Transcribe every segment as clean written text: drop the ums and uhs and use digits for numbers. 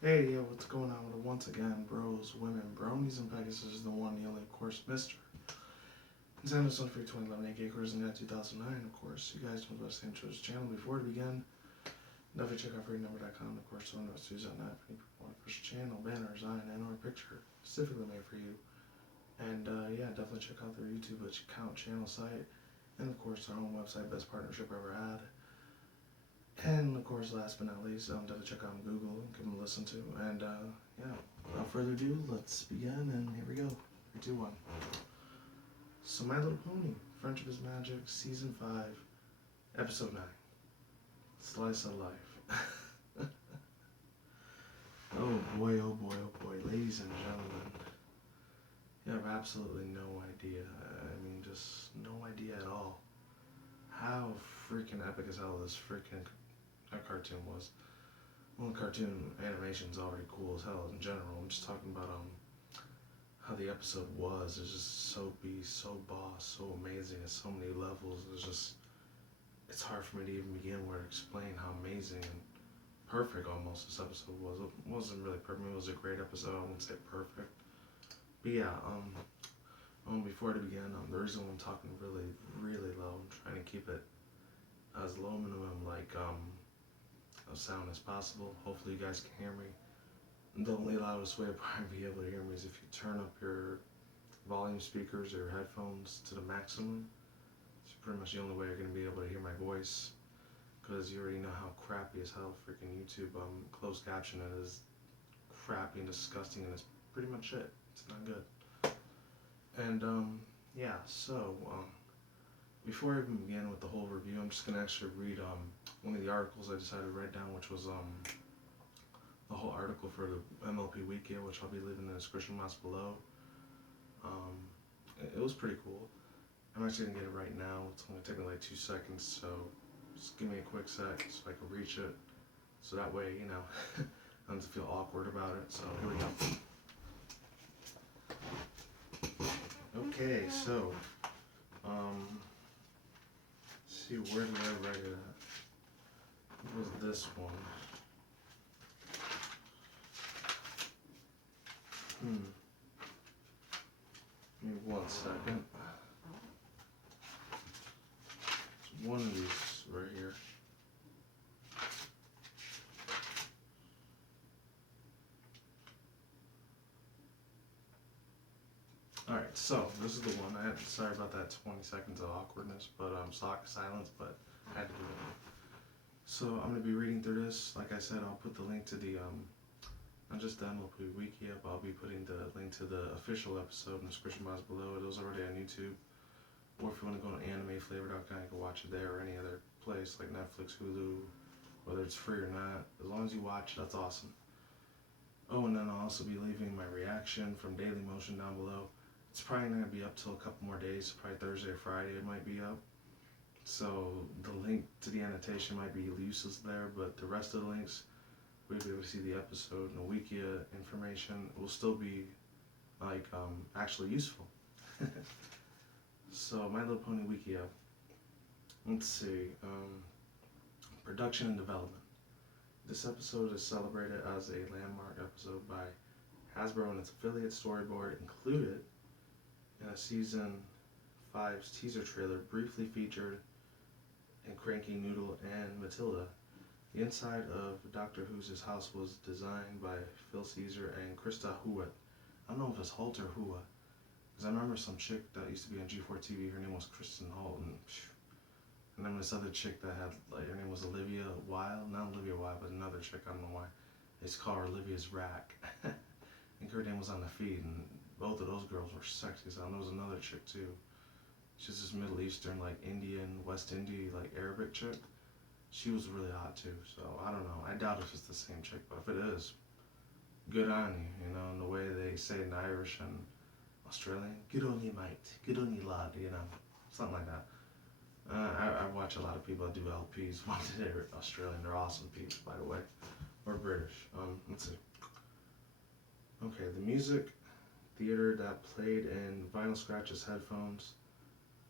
Hey, yeah, what's going on with it? Once again, bros, women, bronies, and pegasisters, the one, the only, of course, Mr. Nintendo Sun Free 2011 AK Cruising at 2009, of course. You guys know the best name to his channel. Before we begin, definitely check out freenumber.com, of course, so investors.net for any people want to push the channel, banner, design, and or picture specifically made for you. And yeah, definitely check out their YouTube account, channel site, and of course, our own website, best partnership ever had. And of course, last but not least, definitely check out Google and give them a listen to. And yeah, without further ado, let's begin. And here we go. 3, 2, 1. So, My Little Pony, Friendship is Magic, Season 5, Episode 9. Slice of Life. Oh boy, oh boy, oh boy. Ladies and gentlemen, you have absolutely no idea. I mean, just no idea at all how freaking epic as hell this freaking cartoon was. Well, cartoon animation's already cool as hell in general. I'm just talking about how the episode was. It's just so beast, so boss, so amazing at so many levels. It's hard for me to even begin where to explain how amazing and perfect almost this episode was. It wasn't really perfect. It was a great episode. I wouldn't say perfect. But yeah, before to begin, the reason why I'm talking really, really low, I'm trying to keep it as low minimum of sound as possible. Hopefully you guys can hear me. The only loudest way to probably be able to hear me is if you turn up your volume speakers or headphones to the maximum. It's pretty much the only way you're going to be able to hear my voice, because you already know how crappy as hell freaking YouTube closed caption is. Crappy and disgusting, and it's pretty much it. It's not good. And yeah, so before I even begin with the whole review, I'm just going to actually read one of the articles I decided to write down, which was the whole article for the MLP Wikia, which I'll be leaving in the description box below. It was pretty cool. I'm actually going to get it right now. It's only taking like 2 seconds, so just give me a quick sec so I can reach it. So that way, you know, I don't feel awkward about it. So here we go. Okay, so, let's see, where did I write it at? What was this one? Give me 1 second. It's one of these right here. Alright, so this is the one. Sorry about that 20 seconds of awkwardness, but silence, but I had to do it. So I'm going to be reading through this. Like I said, I'll put the link to the not just the MLP Wikia, but I'll be putting the link to the official episode in the description box below. It was already on YouTube. Or if you want to go to animeflavor.com, you can watch it there, or any other place like Netflix, Hulu, whether it's free or not. As long as you watch, that's awesome. Oh, and then I'll also be leaving my reaction from Daily Motion down below. It's probably not going to be up till a couple more days, probably Thursday or Friday it might be up. So the link to the annotation might be useless there, but the rest of the links, we'll be able to see the episode and the Wikia information will still be like actually useful. So My Little Pony Wikia. Let's see. Production and development. This episode is celebrated as a landmark episode by Hasbro and its affiliate. Storyboard included in a season 5's teaser trailer briefly featured in Cranky, Noodle, and Matilda. The inside of Doctor Who's house was designed by Phil Caesar and Krista Hewitt. I don't know if it's Holt or Hua, because I remember some chick that used to be on G4 TV, her name was Kristen Holt, and then this other chick that had, like, her name was Olivia Wilde, not Olivia Wilde, but another chick, I don't know why. They just call her Olivia's Rack. I think her name was on the feed, and both of those girls were sexy, so there was another chick too. She's this Middle Eastern, like Indian, West Indian, like Arabic chick. She was really hot too, so I don't know. I doubt if it's the same chick, but if it is, good on you, you know, and the way they say it in Irish and Australian, good on you, mate, good on you, lad, you know, something like that. I watch a lot of people that do LPs. One they're Australian, they're awesome people, by the way, or British. Let's see. Okay, the music theater that played in Vinyl Scratch's headphones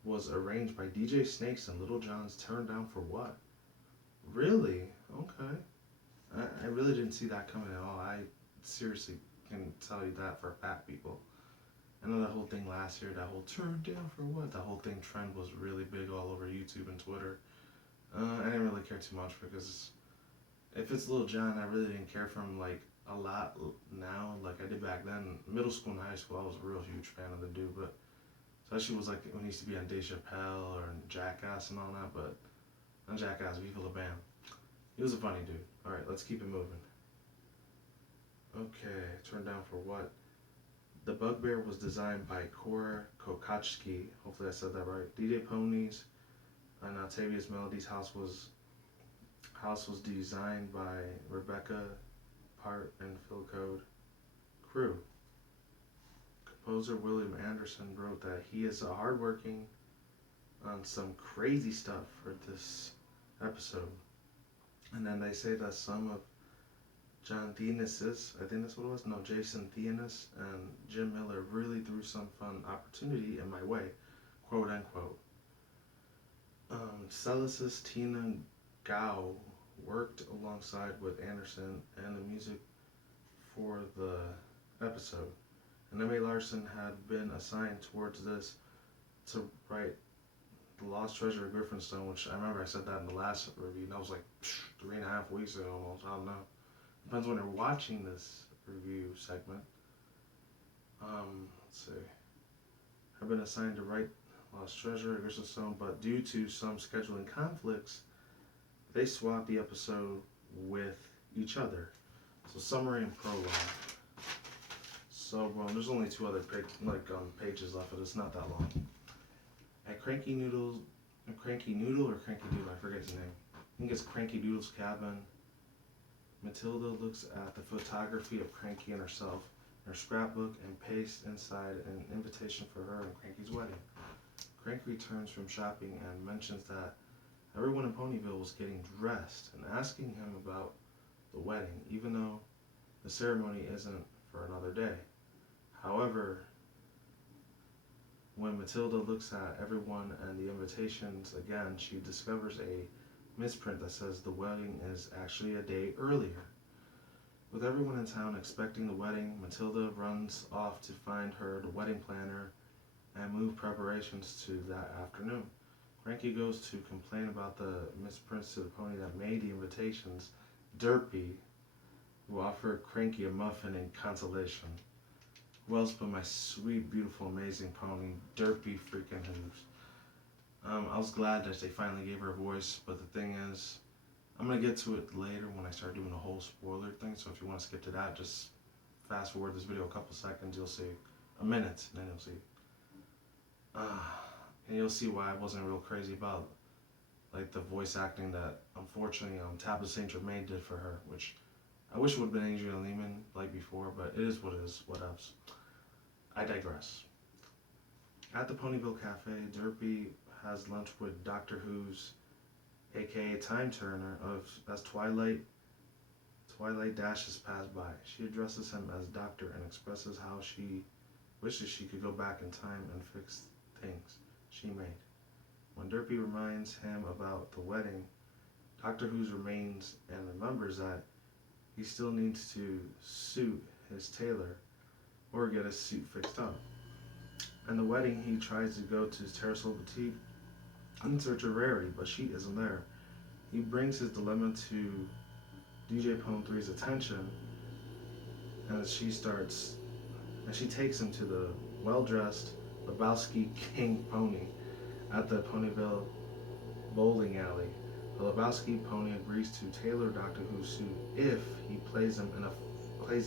was arranged by DJ Snakes and Little John's Turned Down for What? Really? Okay. I really didn't see that coming at all. I seriously can tell you that for fat people. I know that whole thing last year, that whole turn down for what? That whole thing trend was really big all over YouTube and Twitter. I didn't really care too much because if it's Lil Jon, I really didn't care for him like a lot now, like I did back then. Middle school and high school, I was a real huge fan of the dude, but especially was like when he used to be on Dave Chappelle or Jackass and all that, but not Jackass, Viva La Bam. He was a funny dude. Alright, let's keep it moving. Okay, turn down for what? The Bugbear was designed by Cora Kokachki. Hopefully I said that right. DJ Ponies and Octavius Melody's house was designed by Rebecca Part and Phil Code. Crew. Composer William Anderson wrote that he is hardworking on some crazy stuff for this episode. And then they say that some of John Thenis's, I think that's what it was, no, Jason Thenis and Jim Miller really threw some fun opportunity in my way, quote unquote. Celis's Tina Gao worked alongside with Anderson and the music for the episode. And M.A. Larson had been assigned towards this to write The Lost Treasure of Griffinstone, which I remember I said that in the last review. That was like 3.5 weeks ago almost. I don't know. Depends when you're watching this review segment. Let's see. I've been assigned to write Lost Treasure of Griffinstone, but due to some scheduling conflicts, they swapped the episode with each other. So summary and prologue. So, there's only 2 other pages left, but it's not that long. At Cranky Noodle, I forget his name. I think it's Cranky Doodle's cabin. Matilda looks at the photography of Cranky and herself in her scrapbook and pastes inside an invitation for her and Cranky's wedding. Cranky returns from shopping and mentions that everyone in Ponyville was getting dressed and asking him about the wedding, even though the ceremony isn't for another day. However, when Matilda looks at everyone and the invitations again, she discovers a misprint that says the wedding is actually a day earlier. With everyone in town expecting the wedding, Matilda runs off to find the wedding planner and move preparations to that afternoon. Cranky goes to complain about the misprints to the pony that made the invitations. Derpy, who offered Cranky a muffin in consolation. Who else but my sweet, beautiful, amazing pony, Derpy freaking Hooves. I was glad that they finally gave her a voice, but the thing is, I'm going to get to it later when I start doing the whole spoiler thing, so if you want to skip to that, just fast forward this video a couple seconds, you'll see a minute, and then you'll see. And you'll see why I wasn't real crazy about like the voice acting that unfortunately Tabitha St. Germain did for her, which I wish it would have been Adrian Lehman like before, but it is what it is, what else. I digress. At the Ponyville Cafe, Derpy has lunch with Dr. Who's, aka Time Turner, as Twilight dashes past by. She addresses him as Doctor and expresses how she wishes she could go back in time and fix things she made. When Derpy reminds him about the wedding, Dr. Who's remains and remembers that he still needs to suit his tailor or get his suit fixed up. And the wedding, he tries to go to his Terrasol boutique in search of Rarity, but she isn't there. He brings his dilemma to DJ Pone 3's attention, and she takes him to the well-dressed Lebowski King pony at the Ponyville bowling alley. The Lebowski pony agrees to tailor Doctor Who's suit if he plays as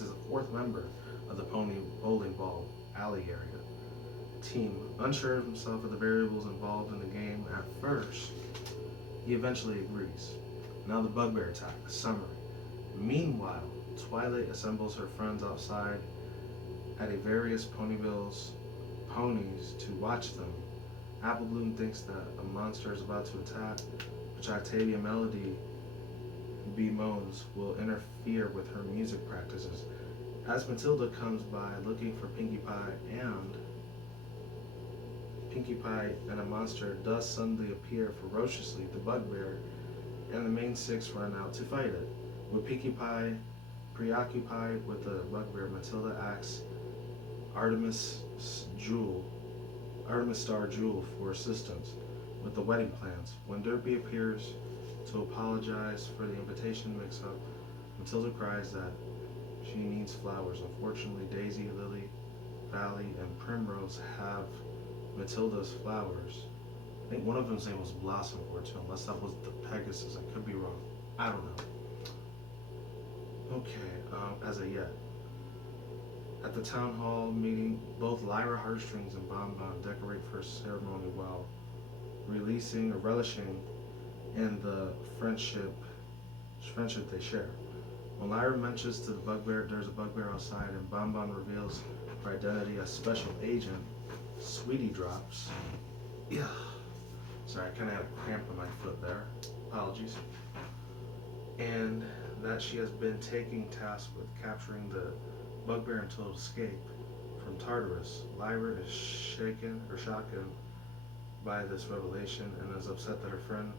a 4th member of the pony bowling ball alley area team. Unsure of himself of the variables involved in the game at first, he eventually agrees. Now the Bugbear attack. Summary. Meanwhile, Twilight assembles her friends outside at a various Ponyville's ponies to watch them. Apple Bloom thinks that a monster is about to attack, which Octavia Melody bemoans will interfere with her music practices. As Matilda comes by looking for Pinkie Pie and a monster does suddenly appear ferociously, the Bugbear and the main 6 run out to fight it. With preoccupied with the bugbear, Matilda asks Artemis Star Jewel for assistance with the wedding plans. When Derpy appears to apologize for the invitation mix-up, Matilda cries that she needs flowers. Unfortunately, Daisy, Lily, Valley, and Primrose have Matilda's flowers. I think one of them's name was Blossom or two, unless that was the Pegasus. I could be wrong. I don't know. Okay, as a yet. At the town hall meeting, both Lyra Heartstrings and Bon Bon decorate for a ceremony while relishing in the friendship they share. When Lyra mentions to the bugbear there's a bugbear outside and Bon Bon reveals her identity as Special Agent, Sweetie drops. Yeah. Sorry, I kind of had a cramp in my foot there. Apologies. And that she has been taking task with capturing the bugbear until it escape from Tartarus. Lyra is shaken by this revelation and is upset that her friendship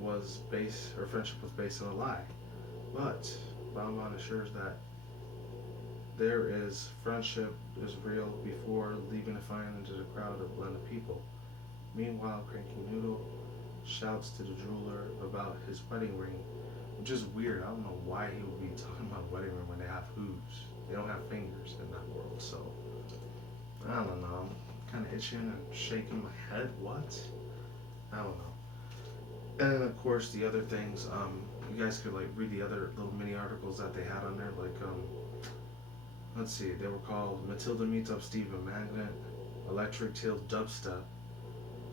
was based on a lie. But Bon Bon assures that there is friendship is real before leaving to find into the crowd of blended people. Meanwhile, Cranky Noodle shouts to the jeweler about his wedding ring, which is weird. I don't know why he would be talking about a wedding ring when they have hooves. They don't have fingers in that world, so I don't know. I'm kind of itching and shaking my head. What? I don't know. And of course, the other things. You guys could like read the other little mini articles that they had on there. Like, let's see. They were called Matilda Meets Up Stephen Magnet, Electric Tail Dubstep,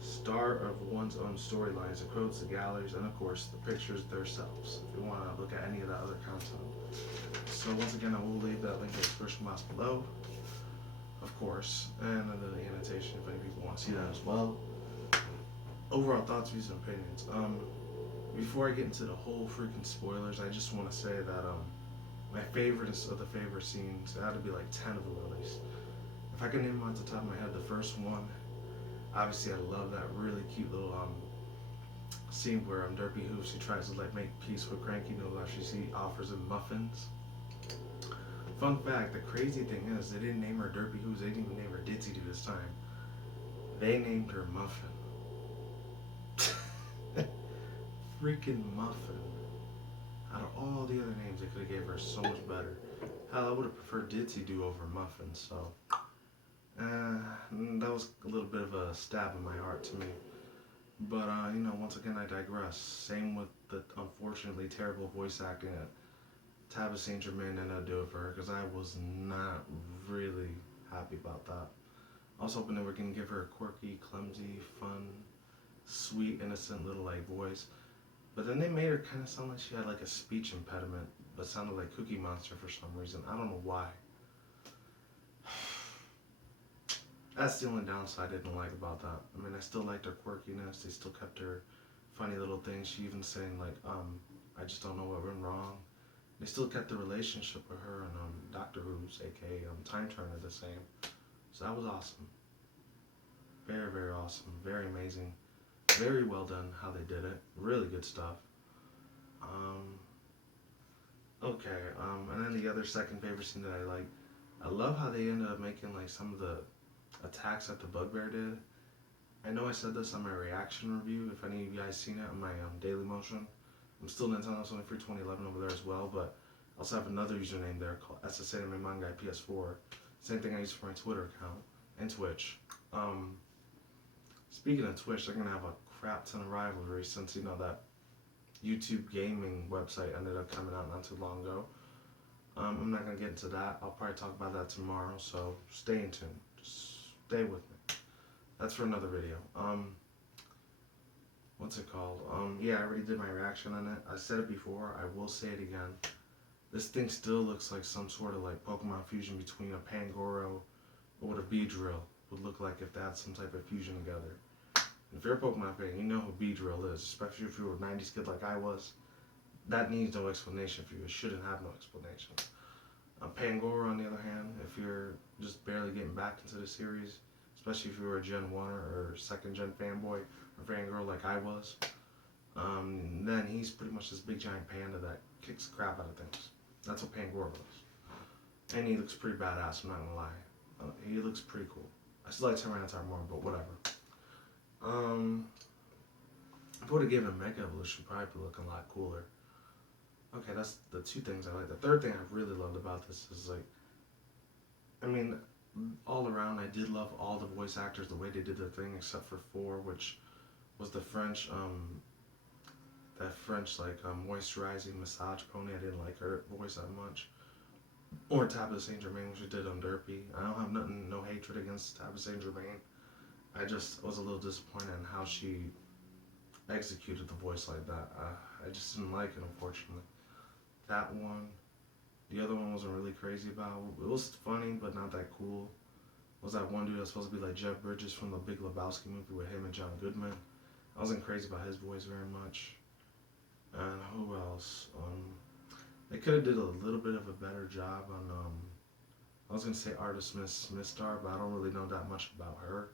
Star of One's Own Storylines, the quotes, the galleries, and of course the pictures themselves. If you want to look at any of that other content. So once again, I will leave that link in the description box below, of course, and under the annotation if any people want to see that as well. Overall thoughts, views, and opinions. Before I get into the whole freaking spoilers, I just want to say that my favorites of the favorite scenes, it had to be like 10 of them at least. If I can name them off the top of my head, the first one, obviously I love that really cute little scene where Derpy Hooves, she tries to like make peace with Cranky Noodle after she offers him muffins. Fun fact, the crazy thing is they didn't name her Derpy Hooves, they didn't even name her Ditsy Doo this time. They named her Muffin. Freaking Muffin. Out of all the other names they could have gave her so much better. Hell, I would have preferred Ditsy Doo over Muffin, so that was a little bit of a stab in my heart to me. But you know, once again I digress. Same with the unfortunately terrible voice acting at Tabitha St. Germain didn't do it for her, because I was not really happy about that. I was hoping they were going to give her a quirky, clumsy, fun, sweet, innocent little like voice. But then they made her kind of sound like she had like a speech impediment, but sounded like Cookie Monster for some reason. I don't know why. That's the only downside I didn't like about that. I mean, I still liked her quirkiness. They still kept her funny little things. She even saying like, I just don't know what went wrong. They still kept the relationship with her and Dr. Who's, aka Time Turner, the same. So that was awesome. Very, very awesome. Very amazing. Very well done how they did it. Really good stuff. Okay, and then the other second favorite scene that I like, I love how they ended up making like some of the attacks that the bugbear did. I know I said this on my reaction review, if any of you guys seen it on my Daily Motion. I'm still Nintendo Sony Free 2011 over there as well, but I also have another username there called SSAnime Manga PS4. Same thing I use for my Twitter account and Twitch. Speaking of Twitch, they're gonna have a crap ton of rivalry since, you know, that YouTube gaming website ended up coming out not too long ago. I'm not gonna get into that. I'll probably talk about that tomorrow, so stay in tune. Just stay with me. That's for another video. What's it called? Yeah, I already did my reaction on it. I said it before, I will say it again. This thing still looks like some sort of like Pokemon fusion between a Pangoro or what a Beedrill would look like if they had some type of fusion together. If you're a Pokemon fan, you know who Beedrill is, especially if you were a 90s kid like I was. That needs no explanation for you. It shouldn't have no explanation. Pangoro, on the other hand, if you're just barely getting back into the series, especially if you were a Gen 1 or 2nd Gen fanboy or fangirl like I was, then he's pretty much this big giant panda that kicks the crap out of things. That's what Pangoro is. And he looks pretty badass, I'm not gonna lie. He looks pretty cool. I still like Tyranitar more, but whatever. If I would have given him Mega Evolution, probably be looking a lot cooler. Okay, that's the two things I like. The third thing I really loved about this is like, I mean, all around I did love all the voice actors, the way they did their thing, except for 4, which was the French, that French like moisturizing massage pony. I didn't like her voice that much. Or Tabitha St. Germain, which she did on Derpy. I don't have nothing, no hatred against Tabitha St. Germain. I just was a little disappointed in how she executed the voice like that. I just didn't like it, unfortunately. That one. The other one wasn't really crazy about. It was funny, but not that cool. Was that one dude that was supposed to be like Jeff Bridges from the Big Lebowski movie with him and John Goodman? I wasn't crazy about his voice very much. And who else? They could have did a little bit of a better job on, I was going to say Arta Smith Star, but I don't really know that much about her.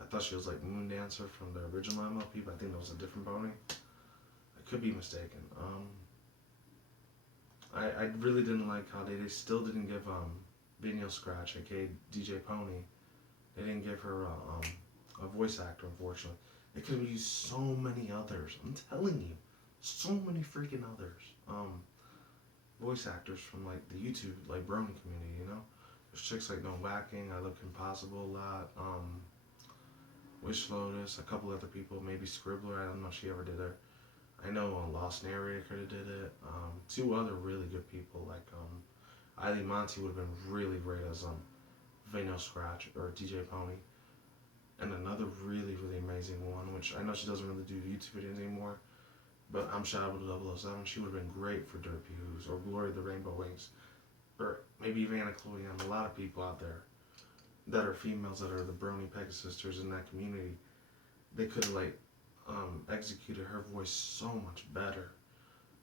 I thought she was like Moon Dancer from the original MLP, but I think that was a different pony. I could be mistaken. I really didn't like how they still didn't give Vinyl Scratch, aka DJ Pony, they didn't give her a voice actor, unfortunately. They could have used so many others. I'm telling you, so many freaking others. Voice actors from like the YouTube, like brony community, you know? There's chicks like No Whacking, I Look Impossible a lot, Wish Lotus, a couple other people, maybe Scribbler, I don't know if she ever did her. I know Lost Narrator could have did it. 2 other really good people, like Eiley Monty would have been really great as Vinyl Scratch or DJ Pony. And another really, really amazing one, which I know she doesn't really do YouTube videos anymore, but I'm Shadow 007. She would have been great for Derpy Who's or Glory of the Rainbow Wings, or maybe even Anna Chloe. A lot of people out there that are females that are the brony pegasisters in that community, they could have like executed her voice so much better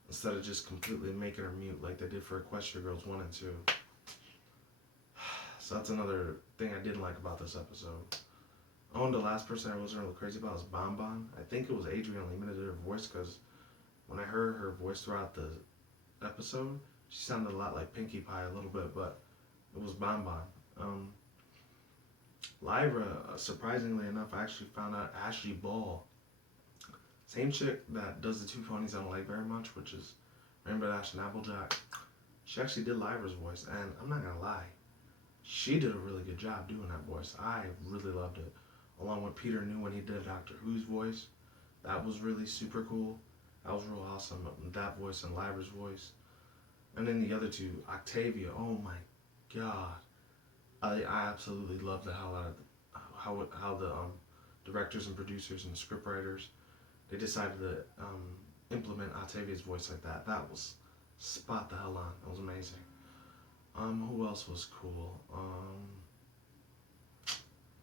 instead of just completely making her mute like they did for Equestria Girls 1 and 2. So that's another thing I didn't like about this episode. Oh, and the last person I wasn't really crazy about was Bonbon. I think it was Adrian Lehman that did her voice, because when I heard her voice throughout the episode, she sounded a lot like Pinkie Pie a little bit, but it was Bonbon. Lyra, surprisingly enough, I actually found out Ashley Ball, same chick that does the 2 ponies I don't like very much, which is Rainbow Dash and Applejack. She actually did Lyra's voice, and I'm not gonna lie, she did a really good job doing that voice. I really loved it. Along with Peter New when he did Doctor Who's voice, that was really super cool. That was real awesome. That voice and Lyra's voice, and then the other 2, Octavia. Oh my god, I absolutely love the hell out of how the directors and producers and the scriptwriters, they decided to implement Octavia's voice like that. That was spot the hell on. It was amazing. Who else was cool?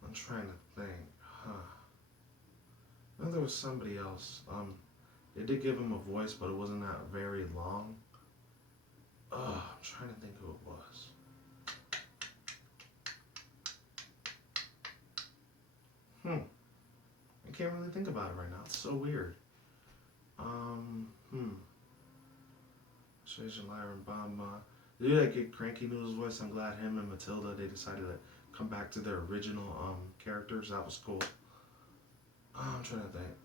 I'm trying to think. I know there was somebody else. They did give him a voice, but it wasn't that very long. I'm trying to think who it was. I can't really think about it right now. It's so weird. Shazia, Lyra, and Bomba. The dude that get Cranky Noodle's voice, I'm glad him and Matilda, they decided to come back to their original characters. That was cool. I'm trying to think.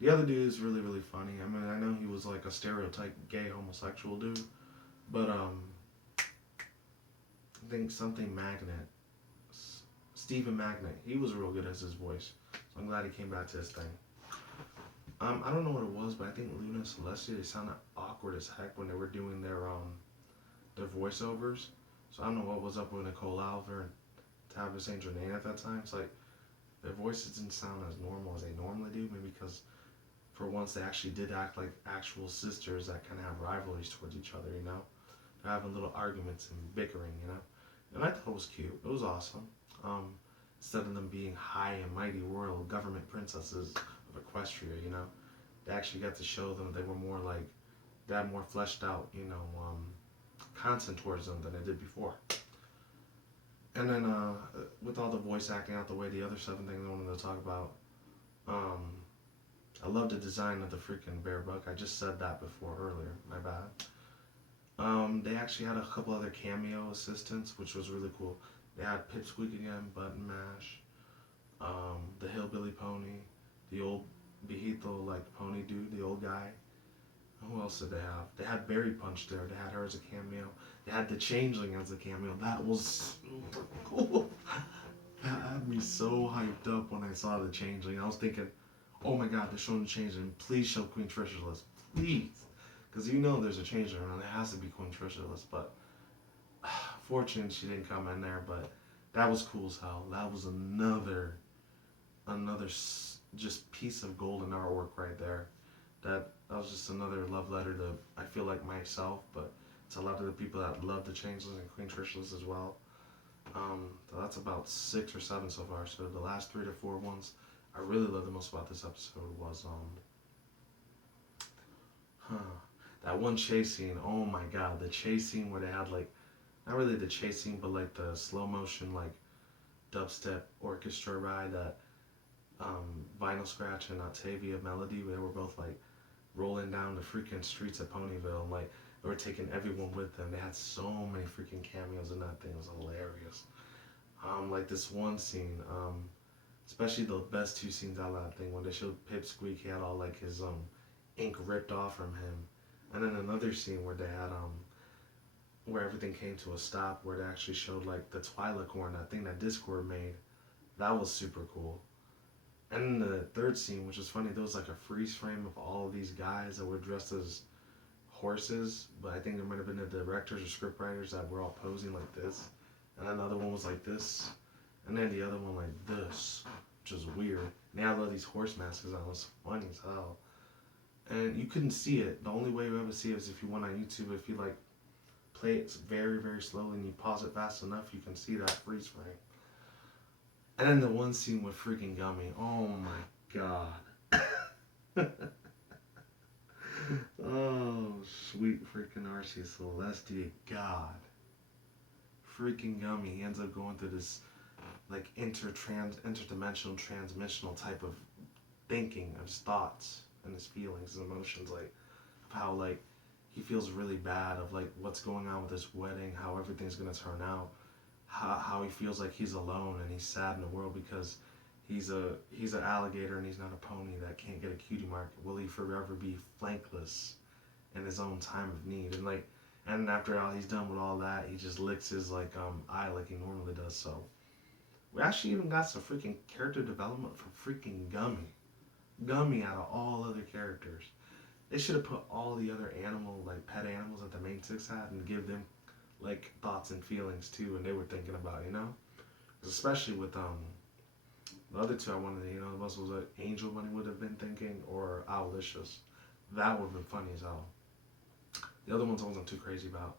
The other dude is really, really funny. I mean, I know he was like a stereotype gay homosexual dude, but I think something Magnet, Stephen Magnet, he was real good as his voice. So I'm glad he came back to his thing. I don't know what it was, but I think Luna and Celestia, they sounded awkward as heck when they were doing their voiceovers. So I don't know what was up with Nicole Alver and Tabitha St. Germain at that time. It's like their voices didn't sound as normal as they normally do, maybe because for once they actually did act like actual sisters that kind of have rivalries towards each other, you know? They're having little arguments and bickering, you know? And I thought it was cute. It was awesome. Instead of them being high and mighty royal government princesses of Equestria, you know, they actually got to show them they were more like, they had more fleshed out, you know, content towards them than they did before. And then with all the voice acting out the way, the other 7 things I wanted to talk about, I love the design of the freaking bear buck. I just said that before earlier, my bad. They actually had a couple other cameo assistants, which was really cool. They had Pipsqueak again, Button Mash, the Hillbilly Pony, the old Behito like pony dude, the old guy. Who else did they have? They had Berry Punch there. They had her as a cameo. They had the Changeling as a cameo. That was super cool. That had me so hyped up when I saw the Changeling. I was thinking, oh my god, they're showing the Changeling. Please show Queen Trishalus. Please. Because you know there's a Changeling around. It has to be Queen Trishalus. But fortunately she didn't come in there. But that was cool as hell. That was another just piece of golden artwork right there. That was just another love letter to, I feel like, myself, but to a lot of the people that love the Changelings and Queen Trishalus as well. So that's about 6 or 7 so far. So the last 3 to 4 ones I really love the most about this episode was that one chase scene. Oh my god, the chase scene where they had like, not really the chase scene, but like the slow motion like dubstep orchestra ride that Vinyl Scratch and Octavia Melody, they were both like rolling down the freaking streets of Ponyville, and like they were taking everyone with them. They had so many freaking cameos in that thing. It was hilarious. Like this one scene, especially the best 2 scenes out of that thing, when they showed Pipsqueak, he had all like his ink ripped off from him, and then another scene where they had where everything came to a stop, where they actually showed like the Twi'lek, that thing that Discord made. That was super cool. And then the third scene, which was funny, there was like a freeze frame of all of these guys that were dressed as horses, but I think there might have been the directors or scriptwriters that were all posing like this. And another one was like this. And then the other one like this, which was weird. And they had all these horse masks on. It was funny as hell. And you couldn't see it. The only way you ever see it is if you went on YouTube. If you like play it very, very slowly and you pause it fast enough, you can see that freeze frame. And then the one scene with freaking Gummy. Oh my god. Oh, sweet freaking Arcee Celestia. God. Freaking Gummy. He ends up going through this like interdimensional, transmissional type of thinking of his thoughts and his feelings and emotions. Like, of how like he feels really bad of like what's going on with this wedding, how everything's gonna turn out. How he feels like he's alone and he's sad in the world because he's an alligator and he's not a pony that can't get a cutie mark. Will he forever be flankless in his own time of need? And like, and after all he's done with all that, he just licks his like eye like he normally does. So we actually even got some freaking character development for freaking Gummy out of all other characters. They should have put all the other animal like pet animals that the main 6 had and give them like thoughts and feelings too, and they were thinking about, especially with the other 2 I wanted to, the most was like Angel Bunny would have been thinking, or Owlicious. That would have been funny as hell. The other ones I wasn't too crazy about.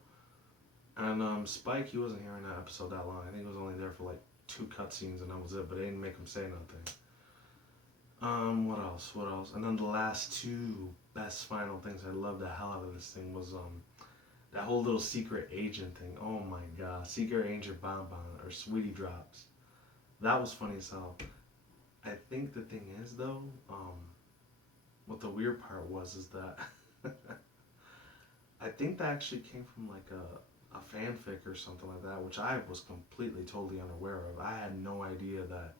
And Spike, he wasn't here in that episode that long. I think he was only there for like 2 cutscenes and that was it, but they didn't make him say nothing. What else? And then the last 2 best final things I loved the hell out of this thing was that whole little secret agent thing. Oh my god. Secret agent Bonbon or Sweetie Drops. That was funny as hell. I think the thing is though, what the weird part was is that I think that actually came from like a fanfic or something like that, which I was completely totally unaware of. I had no idea that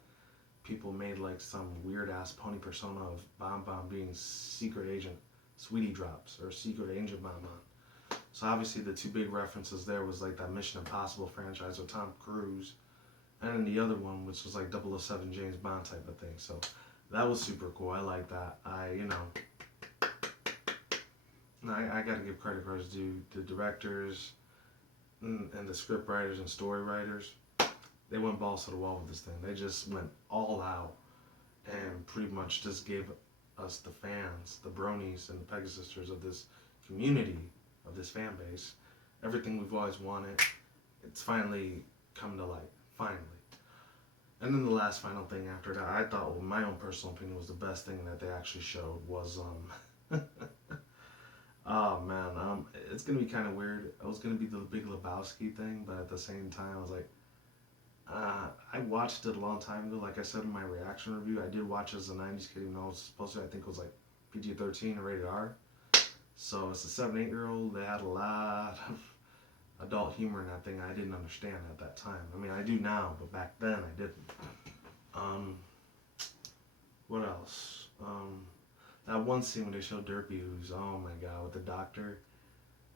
people made like some weird ass pony persona of Bonbon being secret agent Sweetie Drops or secret agent Bonbon. So obviously the 2 big references there was like that Mission Impossible franchise with Tom Cruise, and then the other one which was like 007 James Bond type of thing. So that was super cool. I like that. I gotta give credit where it's due. The directors and the script writers and story writers, they went balls to the wall with this thing. They just went all out and pretty much just gave us the fans, the bronies and the pegasisters of this community, of this fan base, everything we've always wanted. It's finally come to light. Finally. And then the last final thing after that, I thought, well, my own personal opinion was the best thing that they actually showed was, oh man, it's gonna be kind of weird. It was gonna be the Big Lebowski thing, but at the same time, I was like, I watched it a long time ago. Like I said in my reaction review, I did watch it as a 90s kid, even though I was supposed to, I think it was like PG-13 or rated R. So as a 7, 8-year-old, they had a lot of adult humor in that thing I didn't understand at that time. I mean, I do now, but back then I didn't. What else? That one scene when they showed Derpy, who's, oh my god, with the doctor.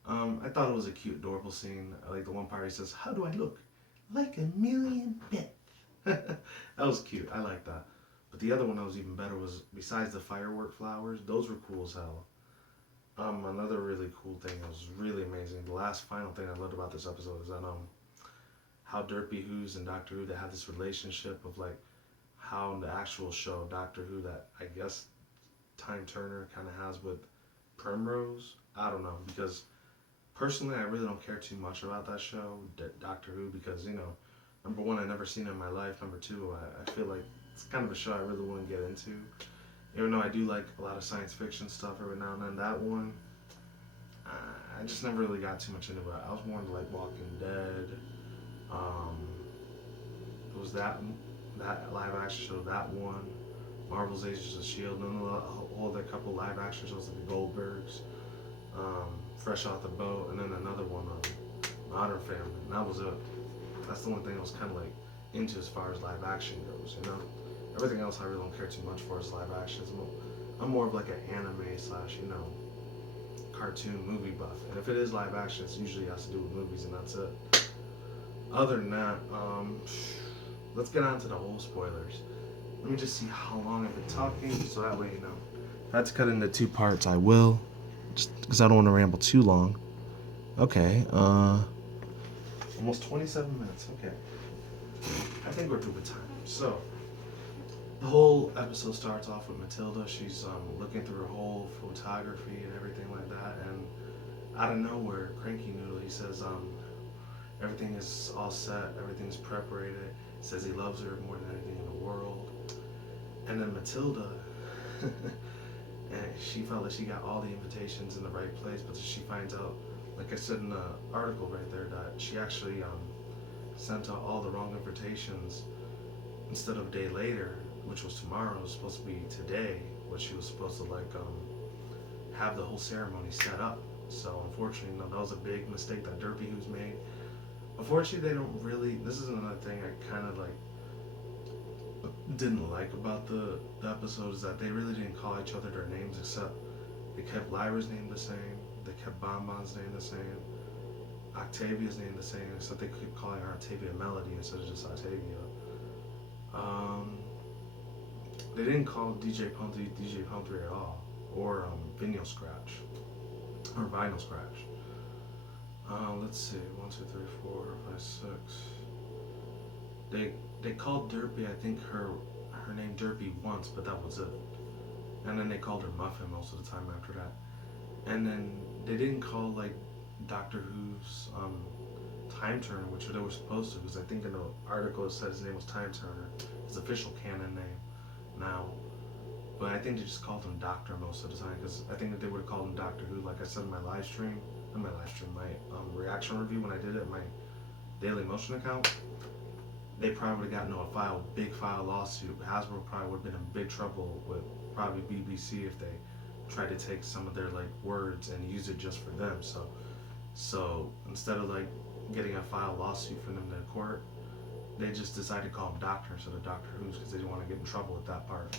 I thought it was a cute, adorable scene. Like the one part he says, "How do I look? Like a million bits." That was cute. I like that. But the other one that was even better was, besides the firework flowers, those were cool as hell. Another really cool thing that was really amazing. The last final thing I loved about this episode is that how Derpy Who's and Doctor Who, they have this relationship of like how in the actual show Doctor Who, that I guess Time Turner kind of has with Primrose. I don't know, because personally I really don't care too much about that show, Doctor Who, because number one, I never seen it in my life. Number two, I feel like it's kind of a show I really wouldn't get into. Even though I do like a lot of science fiction stuff every now and then, that one, I just never really got too much into it. I was more into like Walking Dead. It was that live action show, that one, Marvel's Agents of S.H.I.E.L.D., and a whole other couple live action shows like the Goldbergs, Fresh Off the Boat, and then another one, Modern Family, and that was it. That's the one thing I was kind of like into as far as live action goes, Everything else I really don't care too much for as live actions. I'm more of like an anime slash, cartoon movie buff. And if it is live action, it usually has to do with movies, and that's it. Other than that, let's get on to the whole spoilers. Let me just see how long I've been talking, so that way, if I have to cut into 2 parts, I will. Just because I don't want to ramble too long. Okay, almost 27 minutes, okay. I think we're good with time. So, the whole episode starts off with Matilda. She's looking through her whole photography and everything like that, and out of nowhere, Cranky Noodle, he says, everything is all set, everything's preparated. He says he loves her more than anything in the world. And then Matilda, and she felt that she got all the invitations in the right place, but she finds out, like I said in the article right there, that she actually sent out all the wrong invitations. Instead of a day later, which was tomorrow, it was supposed to be today, what she was supposed to have the whole ceremony set up. So unfortunately, that was a big mistake that Derpy Who's made. Unfortunately, they don't really, this is another thing I kind of didn't like about the episode, is that they really didn't call each other their names, except they kept Lyra's name the same, they kept Bonbon's name the same, Octavia's name the same, except they kept calling her Octavia Melody instead of just Octavia. They didn't call DJ Pumphrey at all, or Vinyl Scratch, or Vinyl Scratch. Let's see, 1, 2, 3, 4, 5, 6. They called Derpy, I think her name Derpy once, but that was it. And then they called her Muffin most of the time after that. And then they didn't call like Doctor Who's Time Turner, which they were supposed to, because I think in the article it said his name was Time Turner, his official canon name now. But I think they just called him Doctor most of the time, because I think if they would have called him Doctor Who, like I said in my my reaction review when I did it in my Daily Motion account, they probably would have gotten a big file lawsuit. Hasbro probably would have been in big trouble with probably BBC if they tried to take some of their words and use it just for them. So instead of getting a file lawsuit from them to court, they just decided to call him Doctor instead of Doctor Who's, because they didn't want to get in trouble with that part.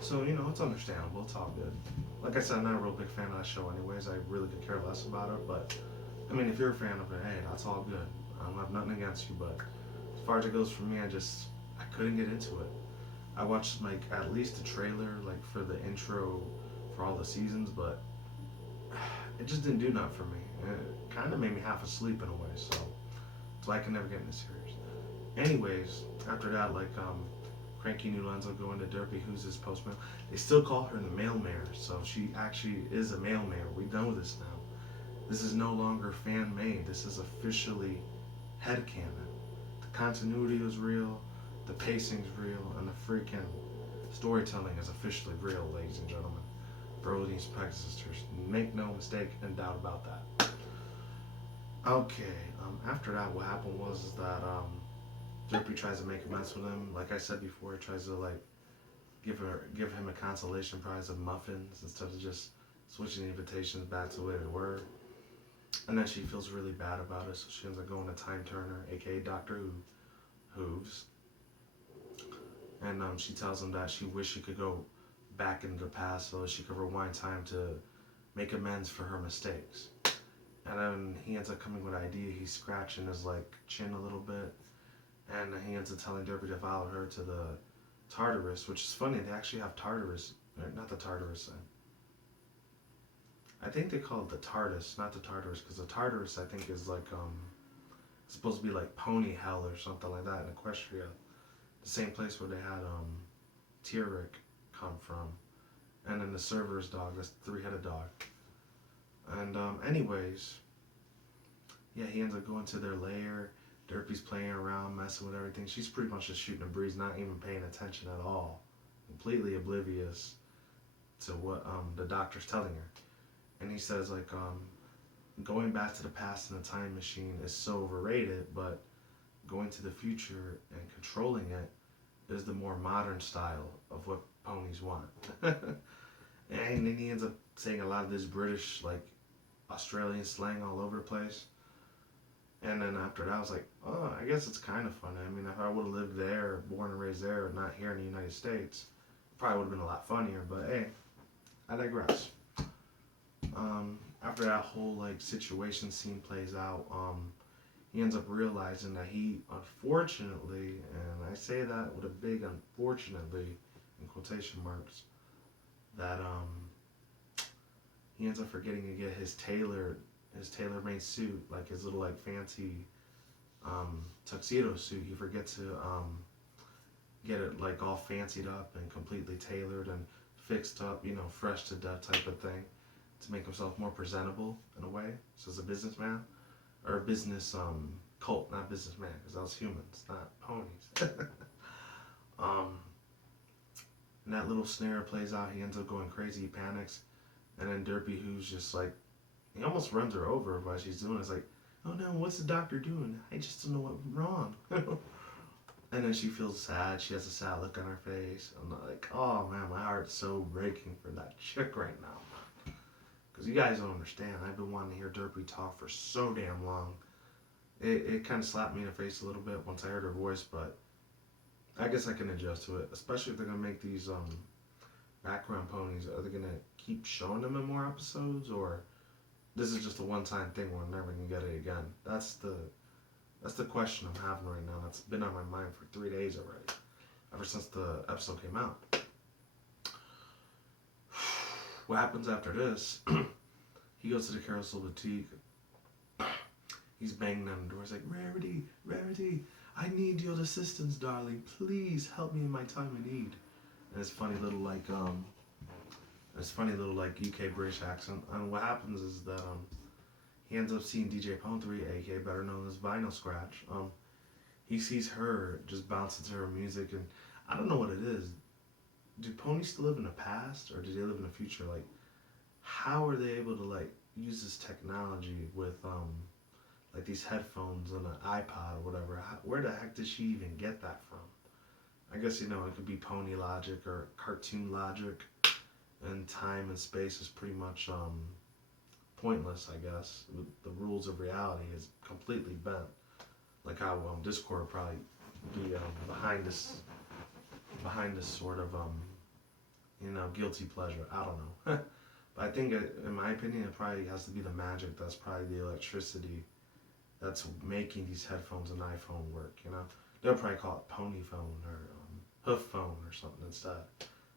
So, it's understandable. It's all good. Like I said, I'm not a real big fan of that show anyways. I really could care less about it. But, I mean, if you're a fan of it, hey, that's all good. I don't have nothing against you. But as far as it goes for me, I couldn't get into it. I watched, at least the trailer, for the intro for all the seasons. But it just didn't do nothing for me. It kind of made me half asleep in a way. So I can never get into series. Anyways, after that, Cranky Noodle ends up going to Derpy Who's his postman. They still call her the mail mare, so she actually is a mail mare. We know this now. This is no longer fan made. This is officially headcanon. The continuity is real, the pacing's real, and the freaking storytelling is officially real, ladies and gentlemen. Bronies, pegasisters. Make no mistake and doubt about that. Okay, after that, what happened was that Derpy tries to make a mess with him. Like I said before, he tries to give him a consolation prize of muffins instead of just switching the invitations back to the way they were. And then she feels really bad about it, so she ends up going to Time Turner, aka Doctor Hooves. And she tells him that she wished she could go back into the past so she could rewind time to make amends for her mistakes. And then he ends up coming with an idea. He's scratching his like chin a little bit, and he ends up telling Derpy to follow her to the Tartarus, which is funny. They actually have Tartarus, not the Tartarus. I think they call it the TARDIS, not the Tartarus, because the Tartarus I think is like it's supposed to be like pony hell or something like that in Equestria, the same place where they had Tyrek come from, and then the Cerberus dog, that's the three-headed dog. And anyways, yeah, he ends up going to their lair. Derpy's playing around, messing with everything. She's pretty much just shooting a breeze, not even paying attention at all, completely oblivious to what the doctor's telling her. And he says like going back to the past in a time machine is so overrated, but going to the future and controlling it is the more modern style of what ponies want. And then he ends up saying a lot of this British, like Australian slang all over the place. And then after that, I was like, oh, I guess it's kind of funny. I mean, if I would have lived there, born and raised there, not here in the United States, it probably would have been a lot funnier. But hey, I digress. After that whole like situation scene plays out, he ends up realizing that he, unfortunately, and I say that with a big unfortunately in quotation marks, that he ends up forgetting to get his tailor-made suit, like his little like fancy tuxedo suit. He forgets to get it like all fancied up and completely tailored and fixed up, you know, fresh to death type of thing, to make himself more presentable in a way. So as a businessman, or a business cult, not businessman, because that was humans, not ponies. And that little snare plays out. He ends up going crazy. He panics, and then Derpy, who's just like, he almost runs her over while she's doing it. It's like, oh no, what's the doctor doing? I just don't know what's wrong. And then she feels sad. She has a sad look on her face. I'm like, oh man, my heart's so breaking for that chick right now. Because you guys don't understand. I've been wanting to hear Derpy talk for so damn long. It kind of slapped me in the face a little bit once I heard her voice, but I guess I can adjust to it. Especially if they're going to make these background ponies. Are they going to keep showing them in more episodes, or this is just a one-time thing where I'm never going to get it again? That's the question I'm having right now. That's been on my mind for 3 days already, ever since the episode came out. What happens after this? He goes to the Carousel Boutique. He's banging on the door. He's like, Rarity, I need your assistance, darling. Please help me in my time of need. And it's funny little like UK British accent. And what happens is that he ends up seeing DJ Pone3, aka better known as Vinyl Scratch. He sees her just bouncing to her music, and I don't know what it is. Do ponies still live in the past, or do they live in the future? Like, how are they able to like use this technology with like these headphones and an iPod or whatever? Where the heck did she even get that from? I guess, you know, it could be pony logic or cartoon logic, and time and space is pretty much pointless, I guess. The rules of reality is completely bent. Like how Discord would probably be behind this sort of you know, guilty pleasure. I don't know. But I think, in my opinion, it probably has to be the magic. That's probably the electricity that's making these headphones and iPhone work, you know? They'll probably call it pony phone or hoof phone or something instead.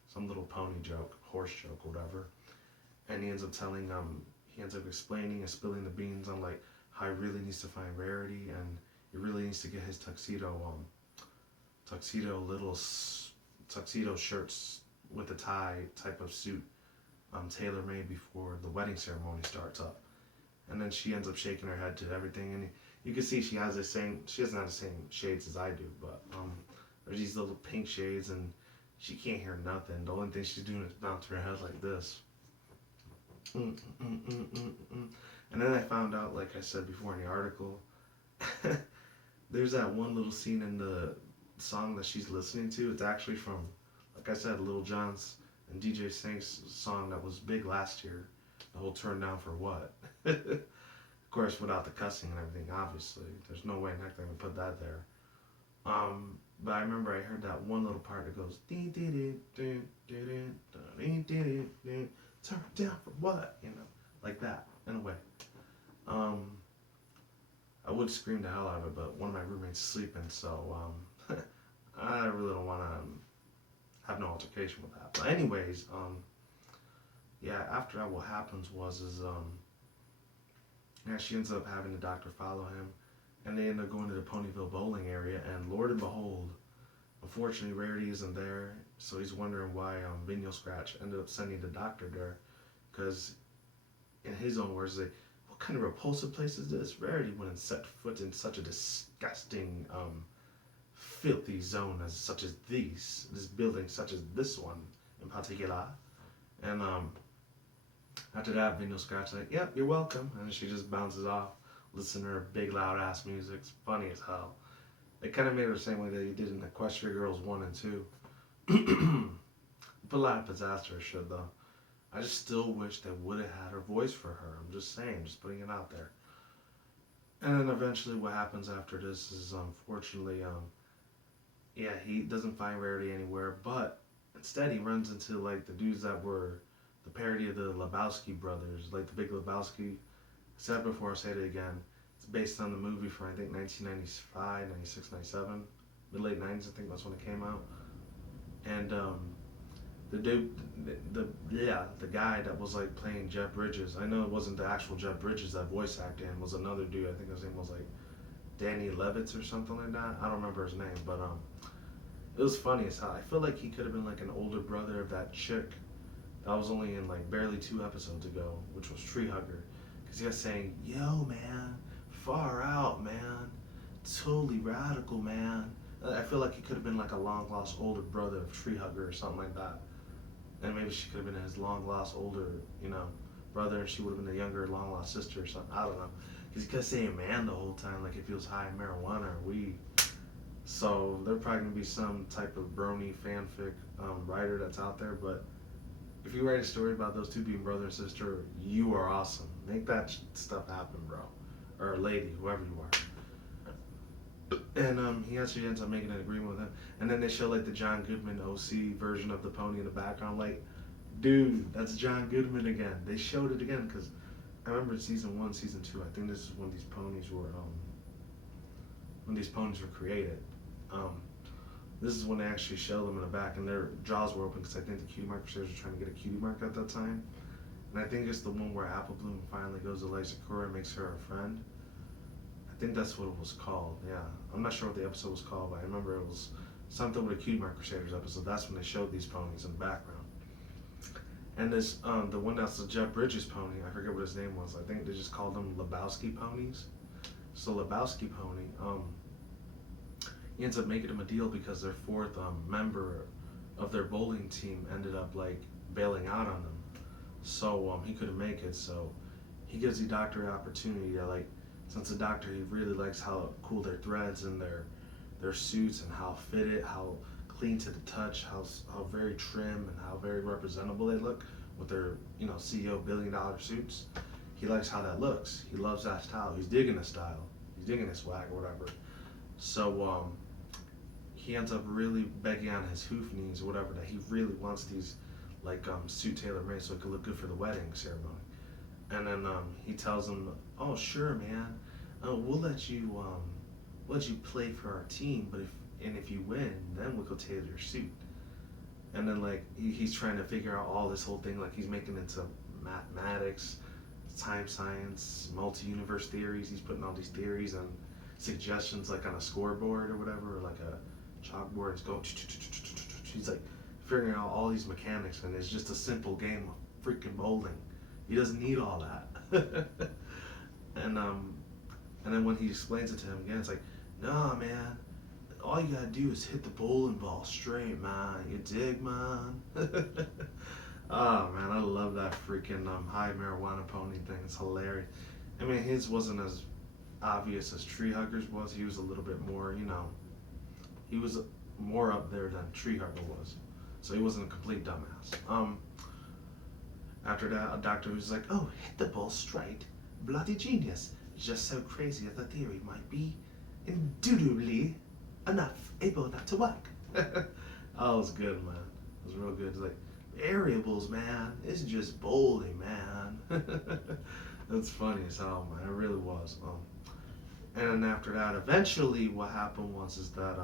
Some little pony joke, horse joke, whatever. And he ends up explaining and spilling the beans on like how he really needs to find Rarity, and he really needs to get his tuxedo shirts with a tie type of suit tailor-made before the wedding ceremony starts up. And then she ends up shaking her head to everything, and you can see she doesn't have the same shades as I do, but there's these little pink shades, and she can't hear nothing. The only thing she's doing is bouncing her head like this. And then I found out, like I said before in the article, there's that one little scene in the song that she's listening to. It's actually from, like I said, Lil Jon's and DJ Sync's song that was big last year. The whole turn down for what? Of course, without the cussing and everything, obviously. There's no way in heck they would put that there. But I remember I heard that one little part that goes, turn down for what? You know, like that, in a way. I would scream the hell out of it, but one of my roommates is sleeping, so I really don't want to have no altercation with that. But anyways, yeah, after that, what happens is yeah, she ends up having the doctor follow him, and they end up going to the Ponyville bowling area, and Lord and behold, unfortunately, Rarity isn't there, so he's wondering why Vinyl Scratch ended up sending the doctor there, because in his own words, like, what kind of repulsive place is this? Rarity wouldn't set foot in such a disgusting, filthy zone as such as this building such as this one in particular. And after that, Vinyl Scratch like, yep, you're welcome, and she just bounces off, listening to her big loud ass music. It's funny as hell. They kind of made her the same way that he did in Equestria Girls 1 and 2. Put a lot of pizzazz to her shit though. I just still wish they would have had her voice for her. I'm just saying, just putting it out there. And then eventually what happens after this is unfortunately, yeah, he doesn't find Rarity anywhere, but instead he runs into like the dudes that were the parody of the Lebowski brothers, like the Big Lebowski. I said before, I'll say it again. It's based on the movie from I think 1995, 96, 97, mid-late 90s, I think that's when it came out. And the dude, the guy that was like playing Jeff Bridges. I know it wasn't the actual Jeff Bridges that voice acted him. It was another dude. I think his name was like Danny Levitz or something like that. I don't remember his name, but it was funny as hell. I feel like he could have been like an older brother of that chick that was only in like barely 2 episodes ago, which was Tree Hugger, because he was saying, "Yo, man, far out, man, totally radical, man." I feel like he could have been like a long lost older brother of Tree Hugger or something like that. And maybe she could have been his long lost older, you know, brother, and she would have been the younger long lost sister or something. I don't know. Because he kept saying man the whole time, like if he was high on marijuana or weed. So there's probably going to be some type of brony fanfic writer that's out there. But if you write a story about those two being brother and sister, you are awesome. Make that stuff happen, bro. Or lady, whoever you are. And he actually ends up making an agreement with him. And then they show like the John Goodman OC version of the pony in the background. Like, dude, that's John Goodman again. They showed it again because I remember in season 1, season 2. I think this is when these ponies were created. This is when they actually showed them in the back, and their jaws were open because I think the cutie mark crusaders were trying to get a cutie mark at that time. And I think it's the one where Apple Bloom finally goes to Lysakura and makes her a friend. I think that's what it was called, yeah. I'm not sure what the episode was called, but I remember it was something with a Cutie Mark Crusaders episode. That's when they showed these ponies in the background. And this, the one that's the Jeff Bridges pony, I forget what his name was. I think they just called them Lebowski ponies. So Lebowski pony, he ends up making him a deal because their 4th member of their bowling team ended up like bailing out on them. So he couldn't make it, so he gives the doctor an opportunity to like, since the doctor, he really likes how cool their threads and their suits and how fitted, how clean to the touch, how very trim and how very representable they look with their, you know, CEO $1 billion suits. He likes how that looks. He loves that style. He's digging the style. He's digging the swag or whatever. So he ends up really begging on his hoof knees or whatever that he really wants these like suit tailor made so it could look good for the wedding ceremony. And then he tells him, "Oh, sure, man. We'll let you play for our team, but if you win, then we'll go tailor your suit." And then like he's trying to figure out all this whole thing, like he's making it into mathematics, time science, multi-universe theories. He's putting all these theories and suggestions like on a scoreboard or whatever, or like a chalkboard. It's going. He's like figuring out all these mechanics, and it's just a simple game of freaking bowling. He doesn't need all that. And then when he explains it to him again, it's like, "Nah, man, all you gotta do is hit the bowling ball straight, man. You dig, man?" Oh man, I love that freaking high marijuana pony thing. It's hilarious. I mean, his wasn't as obvious as Tree Hugger's was. He was a little bit more, you know, he was more up there than Tree Hugger was. So he wasn't a complete dumbass. After that, a doctor who's like, oh, hit the ball straight. Bloody genius. Just so crazy that the theory might be indubitably enough able not to work. Oh, it was good, man. It was real good. It's like, variables, man. It's just bowling, man. That's funny as hell, man. It really was. And then after that, eventually what happened was is that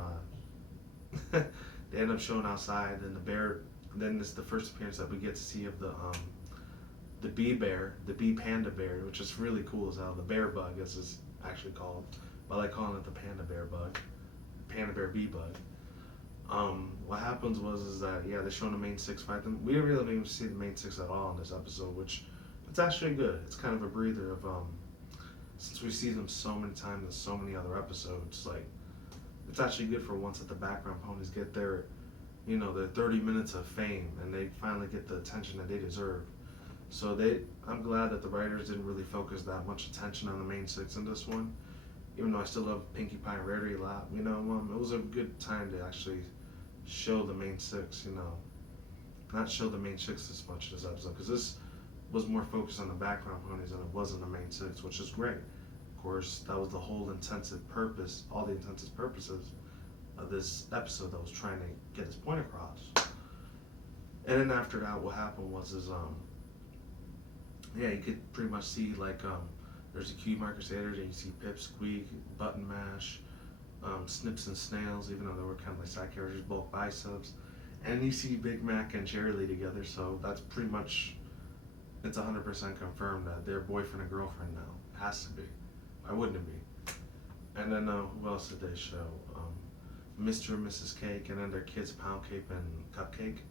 they end up showing outside, and the bear. Then this is the first appearance that we get to see of the bee bear, the bee panda bear, which is really cool as hell. The bear bug, as it's actually called, but I like calling it the panda bear bug, panda bear bee bug. What happens was is that they're showing the main six fight them. We really didn't even see the main six at all in this episode, which it's actually good. It's kind of a breather of since we see them so many times in so many other episodes, like it's actually good for once that the background ponies get their, their 30 minutes of fame and they finally get the attention that they deserve. So I'm glad that the writers didn't really focus that much attention on the main six in this one, even though I still love Pinkie Pie and Rarity a lot. It was a good time to actually show the main six. Not show the main six as much this episode, because this was more focused on the background ponies than it was on the main six, which is great. Of course, that was the whole intensive purpose, all the intensive purposes of this episode that was trying to get this point across. And then after that, what happened was you could pretty much see there's a Cue Marker Crusaders, and you see Pip, Squeak, Button Mash, Snips and Snails, even though they were kind of like side characters, both biceps. And you see Big Mac and Jerry Lee together, so that's pretty much, it's 100% confirmed that they're boyfriend and girlfriend now. It has to be. Why wouldn't it be? And then who else did they show? Mr. and Mrs. Cake, and then their kids, Pound Cake and Cupcake.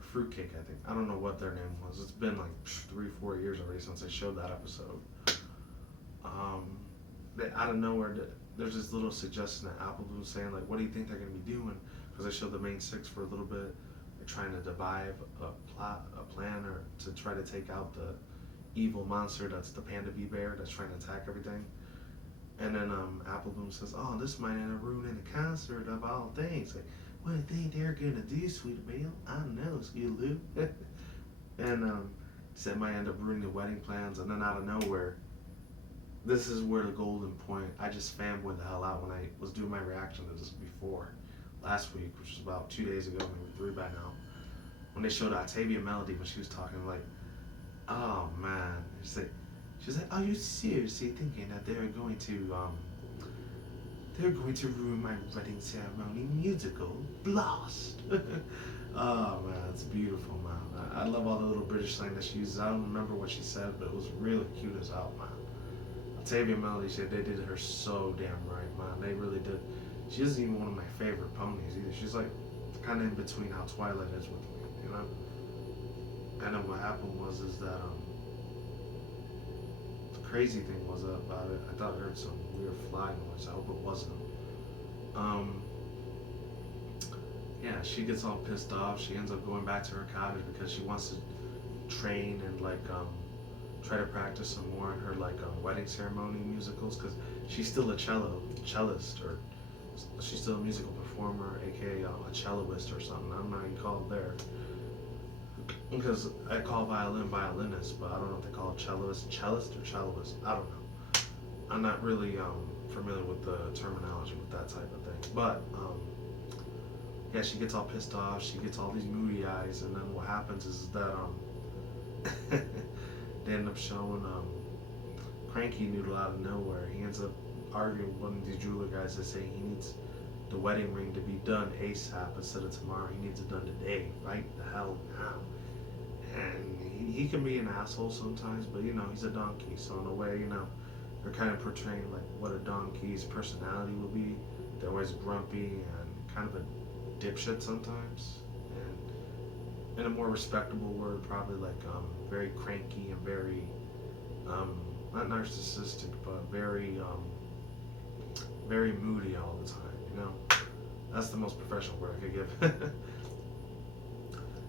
Fruitcake, I think. I don't know what their name was. It's been like 3-4 years already since they showed that episode. Out of nowhere, there's this little suggestion that Appleblue's saying, like, what do you think they're going to be doing? Because they showed the main six for a little bit. They're trying to devise a plan or to try to take out the evil monster that's the panda bee bear that's trying to attack everything. And then Applebloom says, oh, this might end up ruining the concert of all things. Like, what do you think they're gonna do, Sweet Bill? I don't know, Scootaloo. And said might end up ruining the wedding plans. And then out of nowhere, this is where the golden point. I just fanboyed the hell out when I was doing my reaction to this before last week, which was about 2 days ago, maybe 3 by now. When they showed Octavia Melody when she was talking, like, oh man, she's like, are you seriously thinking that they're going to ruin my wedding ceremony musical? Blast! Oh man, it's beautiful, man. I love all the little British slang that she uses. I don't remember what she said, but it was really cute as hell, man. Octavia Melody said they did her so damn right, man. They really did. She isn't even one of my favorite ponies either. She's like kind of in between how Twilight is with me, And then what happened was that the crazy thing was about it. I thought I heard some weird fly noise. I hope it wasn't. She gets all pissed off. She ends up going back to her cottage because she wants to train and try to practice some more in her wedding ceremony musicals, because she's still a cellist, or she's still a musical performer, aka a celloist or something. I'm not even called there, because I call violin violinist, but I don't know if they call it cellist or celloist. I don't know. I'm not really familiar with the terminology with that type of thing, but she gets all pissed off. She gets all these moody eyes, and then what happens is that they end up showing Cranky Noodle out of nowhere. He ends up arguing with one of these jeweler guys that say he needs the wedding ring to be done ASAP instead of tomorrow. He needs it done today, right the hell now. And he can be an asshole sometimes, but he's a donkey. So in a way, they're kind of portraying like what a donkey's personality would be. They're always grumpy and kind of a dipshit sometimes, and in a more respectable word, probably very cranky and very not narcissistic, but very moody all the time. That's the most professional word I could give.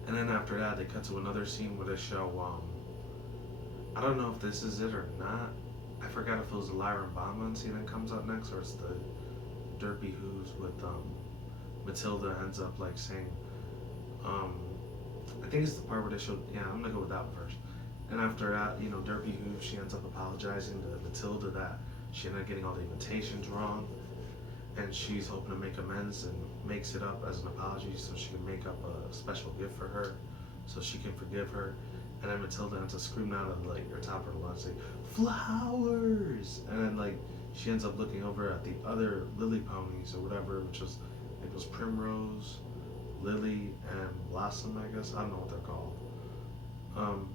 And then after that, they cut to another scene where they show I don't know if this is it or not. I forgot if it was the Lyra and Bonbon scene that comes up next, or it's the Derpy Who's with Matilda ends up saying I think it's the part where they showed. Yeah, I'm gonna go with that one first. And after that, you know, Derpy Hoof, she ends up apologizing to Matilda that she ended up getting all the invitations wrong, and she's hoping to make amends and makes it up as an apology so she can make up a special gift for her, so she can forgive her. And then Matilda ends up screaming out of like her top of her lungs, like flowers, and then like she ends up looking over at the other Lily ponies or whatever, which was it was Primrose, Lily, and Blossom. I guess I don't know what they're called. Um,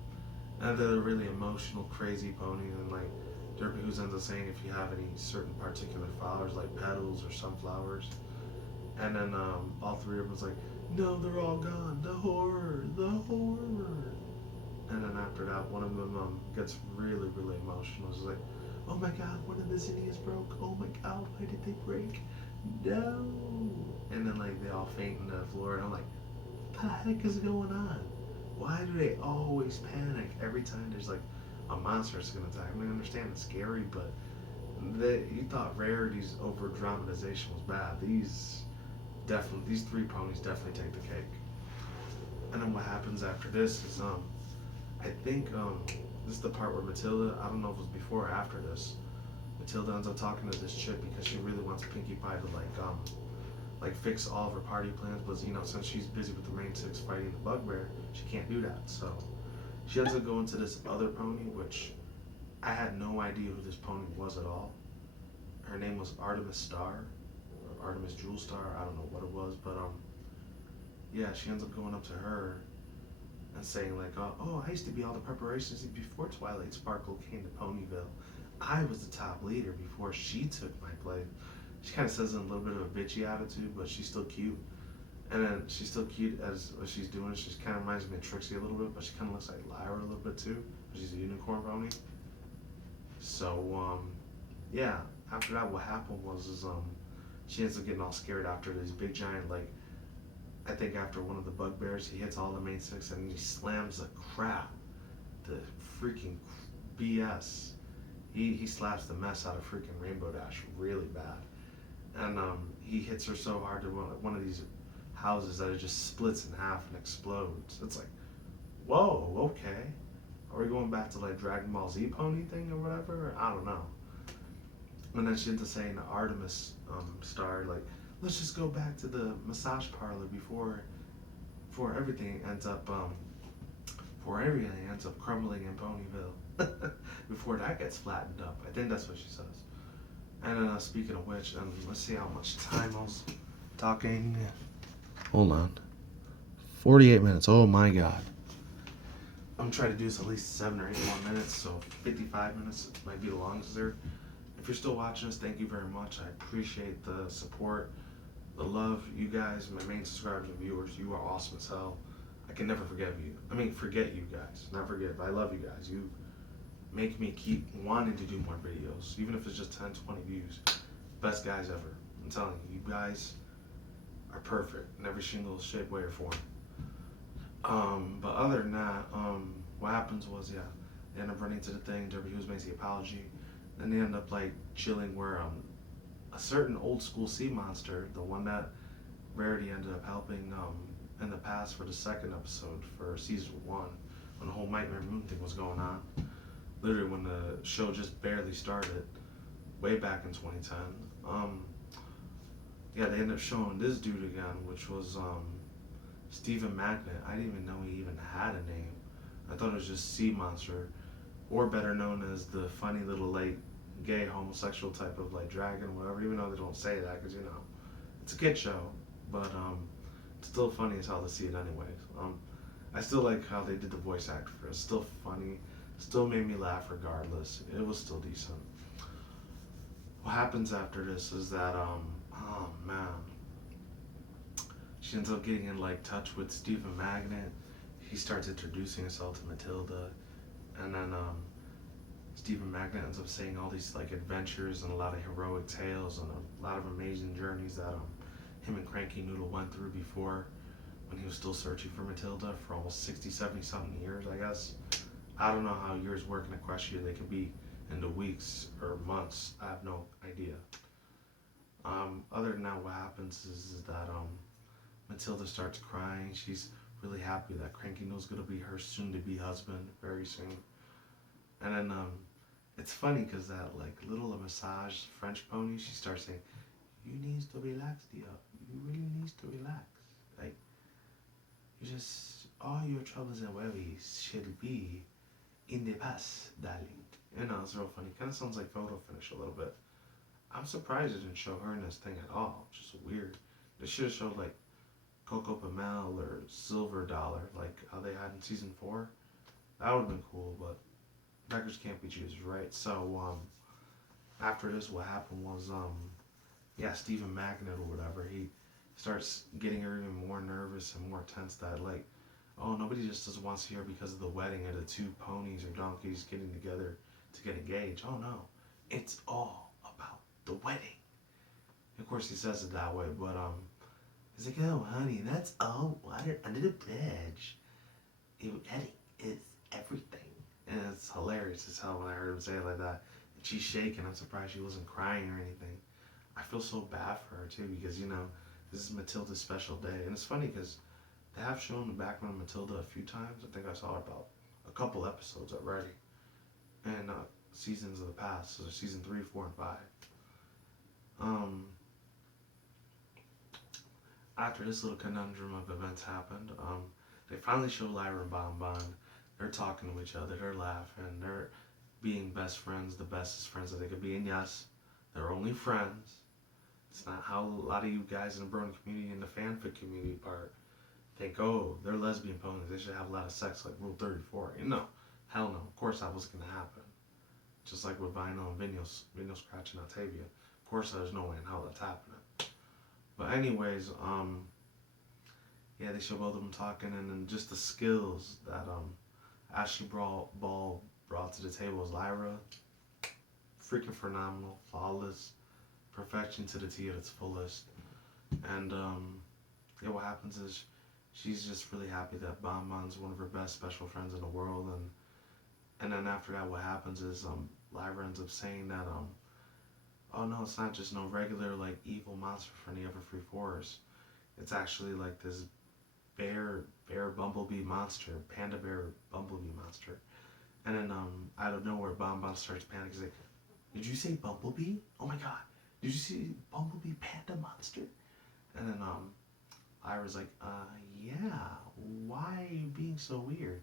and they're really emotional, crazy ponies, and like Derpy Who's ends up saying if you have any certain particular flowers like petals or sunflowers, and then all three of them was like, no, they're all gone. The horror, the horror. And then after that, one of them gets really, really emotional. It's like, oh my god, one of the zinnias broke. Oh my god, why did they break? No. And then like they all faint on the floor, and I'm like, what the heck is going on? Why do they always panic every time there's like a monster that's gonna attack? I mean, I understand it's scary, but you thought rarities over dramatization was bad. These three ponies definitely take the cake. And then what happens after this is I think this is the part where Matilda, I don't know if it was before or after this, Matilda ends up talking to this chick because she really wants Pinkie Pie to like fix all of her party plans, but you know, since she's busy with the main six fighting the bugbear, she can't do that. So she ends up going to this other pony, which I had no idea who this pony was at all. Her name was Artemis Star, or Artemis Jewel Star. I don't know what it was, but yeah, she ends up going up to her and saying like, oh, I used to be all the preparations before Twilight Sparkle came to Ponyville. I was the top leader before she took my place. She kind of says in a little bit of a bitchy attitude, but she's still cute. And then she's still cute as what she's doing. She kind of reminds me of Trixie a little bit, but she kind of looks like Lyra a little bit too. She's a unicorn pony. So yeah. After that, what happened was she ends up getting all scared after this big giant like. I think after one of the bugbears, he hits all the main six and he slams the crap, the freaking BS. He slaps the mess out of freaking Rainbow Dash really bad, and he hits her so hard to one of these houses that it just splits in half and explodes. It's like, whoa, okay. Are we going back to like Dragon Ball Z pony thing or whatever? I don't know. And then she ends up saying to Artemis Star like, let's just go back to the massage parlor before everything ends up crumbling in Ponyville. Before that gets flattened up. I think that's what she says. And speaking of which, let's see how much time I was talking. Hold on. 48 minutes. Oh my god. I'm trying to do this at least 7 or 8 more minutes, so 55 minutes might be the longest there. If you're still watching us, thank you very much. I appreciate the support, the love. You guys, my main subscribers and viewers, you are awesome as hell. I can never forget you. Forget you guys. Not forgive. I love you guys. You make me keep wanting to do more videos, even if it's just 10, 20 views. Best guys ever. I'm telling you, you guys are perfect in every single shape, way, or form. But other than that, what happens was, yeah, they end up running to the thing. Derby Hughes makes the apology. Then they end up like chilling where a certain old school sea monster, the one that Rarity ended up helping in the past for the second episode for season 1, when the whole Nightmare Moon thing was going on. Literally when the show just barely started, way back in 2010. Yeah, they ended up showing this dude again, which was Stephen Magnet. I didn't even know he even had a name. I thought it was just Sea Monster, or better known as the funny little like gay homosexual type of like dragon or whatever, even though they don't say that because, you know, it's a kid show, but it's still funny as hell to see it anyways. I still like how they did the voice actor for it. It's still funny, still made me laugh regardless. It was still decent. What happens after this is that oh man, she ends up getting in like touch with Stephen Magnet. He starts introducing himself to Matilda, and then Stephen Magnet ends up saying all these like adventures and a lot of heroic tales and a lot of amazing journeys that him and Cranky Noodle went through before, when he was still searching for Matilda for almost 60, 70 something years, I guess. I don't know how years work in Equestria. They could be into weeks or months. I have no idea. Other than that, what happens is that Matilda starts crying. She's really happy that Cranky knows gonna be her soon-to-be husband very soon. And then it's funny because that like little massage French pony, she starts saying, "You needs to relax, dear. You really needs to relax. Like you just all your troubles and worries should be in the past, darling." You know, it's real funny. Kind of sounds like photo finish a little bit. I'm surprised it didn't show her in this thing at all. Just weird. They should have showed like Coco Pamel or Silver Dollar, like how they had in season 4. That would have been cool, but beggars can't be choosers, right? So after this, what happened was yeah, Stephen Magnet or whatever, he starts getting her even more nervous and more tense that like, oh, nobody just doesn't want to see her because of the wedding of the 2 ponies or donkeys getting together to get engaged. Oh no, it's all about the wedding. Of course, he says it that way, but he's like, oh honey, that's all water under the bridge. Wedding is everything. And it's hilarious as hell when I heard him say it like that. And she's shaking. I'm surprised she wasn't crying or anything. I feel so bad for her too because, you know, this is Matilda's special day. And it's funny because they have shown the background of Matilda a few times. I think I saw it about a couple episodes already. And seasons of the past. So season 3, 4, and 5. After this little conundrum of events happened, they finally show Lyra and Bon Bon. They're talking to each other, they're laughing, they're being best friends, the bestest friends that they could be. And yes, they're only friends. It's not how a lot of you guys in the brony community and the fanfic community part think, oh, they're lesbian ponies, they should have a lot of sex like Rule 34. You know, hell no, of course that wasn't going to happen. Just like with Vinyl and Vinyl Scratch and Octavia. Of course there's no way in hell that's happening. But anyways, yeah, they show both of them talking, and then just the skills that Ashley Ball brought to the table was Lyra, freaking phenomenal, flawless, perfection to the T at its fullest. And yeah, what happens is she's just really happy that Bon Bon's one of her best special friends in the world, and then after that, what happens is Lyra ends up saying that oh no, it's not just no regular like evil monster from the Everfree Forest. It's actually like this bear bumblebee monster, panda bear bumblebee monster. And then out of nowhere, Bon Bon starts panicking. He's like, "Did you say bumblebee? Oh my god, did you see bumblebee panda monster?" And then Lyra's like, yeah, why are you being so weird?"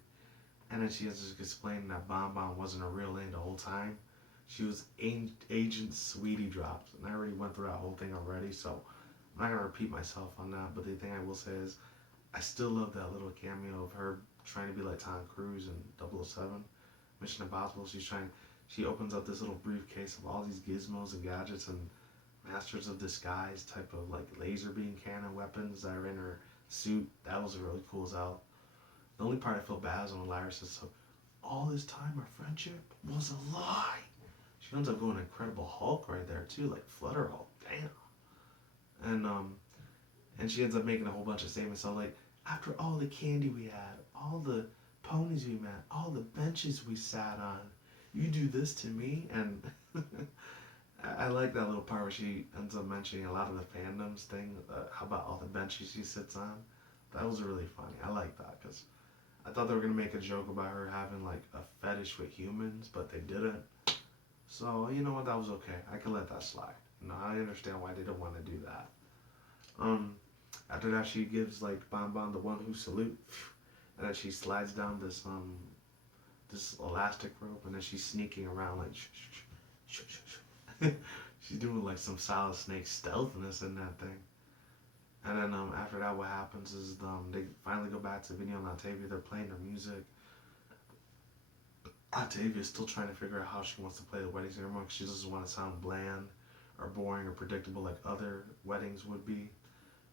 And then she has to explain that Bon Bon wasn't a real name the whole time. She was Agent Sweetie Drops. And I already went through that whole thing already, so I'm not going to repeat myself on that. But the thing I will say is, I still love that little cameo of her trying to be like Tom Cruise in 007, Mission Impossible. She opens up this little briefcase of all these gizmos and gadgets and Masters of Disguise type of like laser beam cannon weapons that are in her suit. That was really cool as hell. The only part I feel bad is when Lyra says, "So all this time our friendship was a lie." She ends up going Incredible Hulk right there too, like Flutter Hulk. Damn. And she ends up making a whole bunch of statements. So like, after all the candy we had, all the ponies we met, all the benches we sat on, you do this to me? And I like that little part where she ends up mentioning a lot of the fandoms thing. How about all the benches she sits on? That was really funny. I like that because I thought they were going to make a joke about her having like a fetish with humans, but they didn't. So, you know what, that was okay. I can let that slide. You know, I understand why they don't want to do that. After that, she gives like Bon Bon the one who salute, and then she slides down this this elastic rope, and then she's sneaking around like shh, shh, shh, shh, shh. She's doing like some Solid Snake stealthiness in that thing. And then after that, what happens is they finally go back to Vinny and Octavia. They're playing their music. Octavia's still trying to figure out how she wants to play the wedding ceremony because she doesn't want to sound bland or boring or predictable like other weddings would be.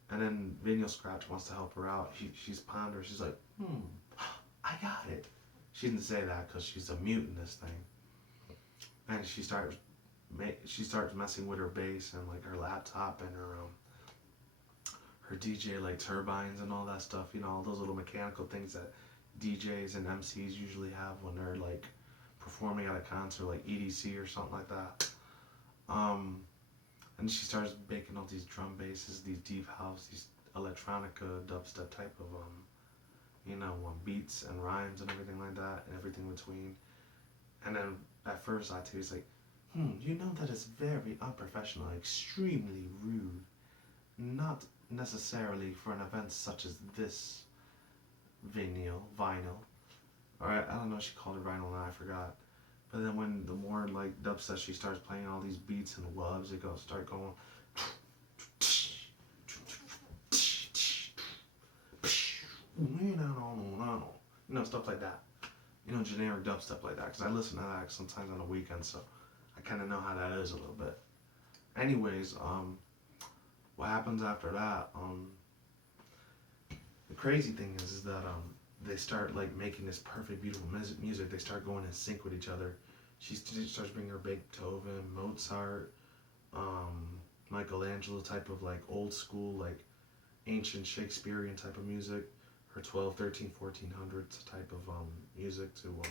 And then Vinyl Scratch wants to help her out. She's pondering. She's like, I got it. She didn't say that because she's a mute in this thing. And she starts messing with her bass and like her laptop and her DJ like turbines and all that stuff. You know, all those little mechanical things that DJs and MCs usually have when they're like performing at a concert like EDC or something like that. And she starts making all these drum basses, these deep house, these electronica dubstep type of beats and rhymes and everything like that, and everything between. And then at first I was like, that is very unprofessional, extremely rude. Not necessarily for an event such as this vinyl. Or I don't know, she called it vinyl and I forgot. But then when the more like dubstep she starts playing all these beats and wubs, it goes start going stuff like that. Generic dubstep like that. Because I listen to that sometimes on the weekend, so I kind of know how that is a little bit. Anyways, what happens after that? The crazy thing is that they start like making this perfect, beautiful music. They start going in sync with each other. She starts bringing her Beethoven, Mozart, Michelangelo type of like old school, like ancient Shakespearean type of music. Her 12, 13, 1400s type of music to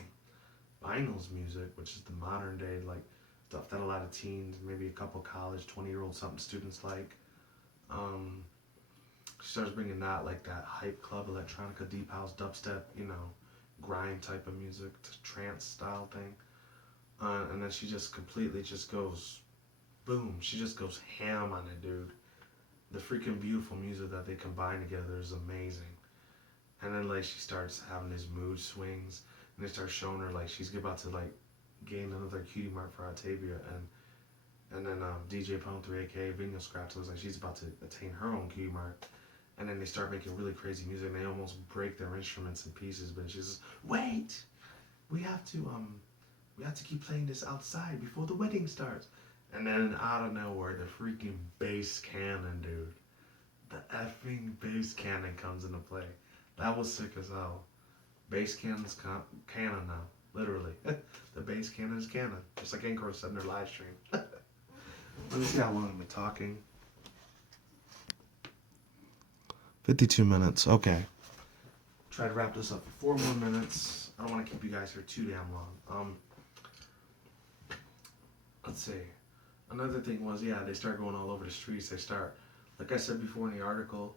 vinyl's music, which is the modern day like stuff that a lot of teens, maybe a couple college, 20-year-old something students like. She starts bringing that like that hype club, electronica, deep house, dubstep, grime type of music, to trance style thing. And then she just completely just goes boom. She just goes ham on it, dude. The freaking beautiful music that they combine together is amazing. And then like she starts having these mood swings, and they start showing her like she's about to like gain another cutie mark for Octavia, and then DJ Pone 3 aka Video Scraps looks like she's about to attain her own cutie mark. And then they start making really crazy music, and they almost break their instruments in pieces. But she says, "Wait, we have to keep playing this outside before the wedding starts." And then out of nowhere, the freaking bass cannon, dude. The effing bass cannon comes into play. That was sick as hell. Bass cannon's canon now, literally. The bass cannon is canon, just like Anchor said in their live stream. Let me see how long I've been talking. 52 minutes. Okay. Try to wrap this up for 4 more minutes. I don't want to keep you guys here too damn long. Let's see. Another thing was, they start going all over the streets. They start, like I said before in the article,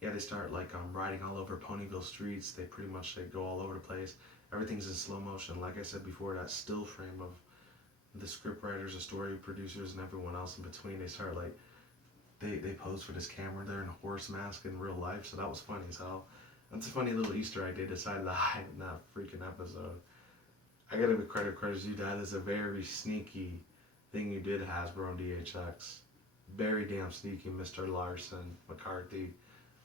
they start like riding all over Ponyville streets. They pretty much go all over the place. Everything's in slow motion. Like I said before, that still frame of the script writers, the story producers, and everyone else in between. They start like they pose for this camera. They're in a horse mask in real life, so that was funny as hell. That's a funny little Easter egg they decided to hide in that freaking episode. I gotta give credit you. That is a very sneaky thing you did, Hasbro and DHX. Very damn sneaky, Mr. Larson, McCarthy,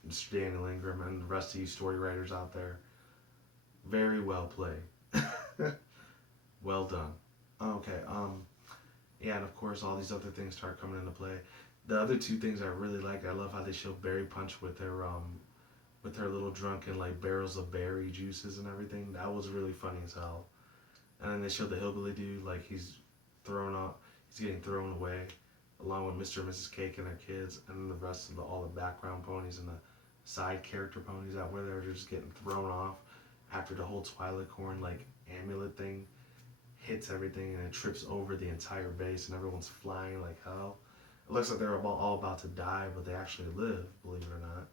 Mr. Daniel Ingram, and the rest of you story writers out there. Very well played. Well done. Okay, and of course all these other things start coming into play. The other two things I really like, I love how they show Berry Punch with her little drunken like barrels of berry juices and everything. That was really funny as hell. And then they show the hillbilly dude like he's getting thrown away, along with Mr. and Mrs. Cake and their kids, and then the rest of all the background ponies and the side character ponies out where they're just getting thrown off after the whole Twilight Corn like amulet thing hits everything, and it trips over the entire base, and everyone's flying like hell. It looks like they're all about to die, but they actually live, believe it or not.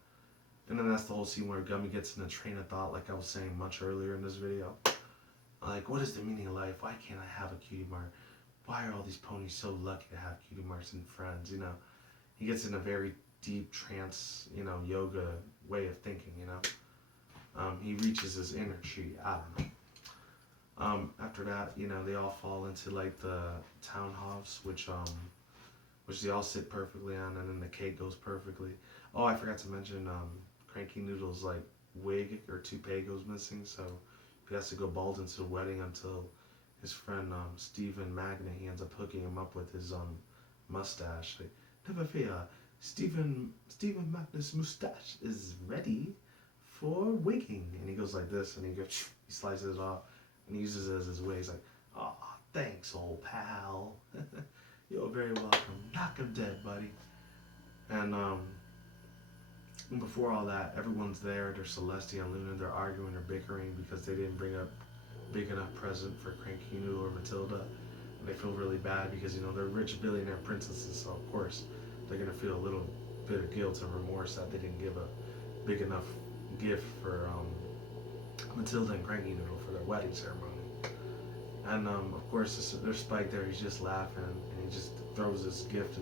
And then that's the whole scene where Gummy gets in a train of thought, like I was saying much earlier in this video. Like, what is the meaning of life? Why can't I have a cutie mark? Why are all these ponies so lucky to have cutie marks and friends? He gets in a very deep trance, yoga way of thinking. He reaches his inner chi. I don't know. After that, they all fall into like the townhouse, which they all sit perfectly on, and then the cake goes perfectly. Oh, I forgot to mention, Cranky Noodle's like wig or toupee goes missing, so he has to go bald into the wedding until his friend Stephen Magnet, he ends up hooking him up with his mustache. Like, never fear, Stephen Magnet's mustache is ready for wigging. And he goes like this, and he slices it off, and he uses it as his wig. He's like, "Oh, thanks, old pal. You're very welcome. Knock him dead, buddy." And before all that, everyone's there. There's Celestia and Luna. They're arguing or bickering because they didn't bring up big enough present for Cranky Noodle or Matilda. And they feel really bad because, they're rich billionaire princesses, so of course they're going to feel a little bit of guilt and remorse that they didn't give a big enough gift for Matilda and Cranky Noodle for their wedding ceremony. And of course, there's Spike there. He's just laughing, and he just throws this gift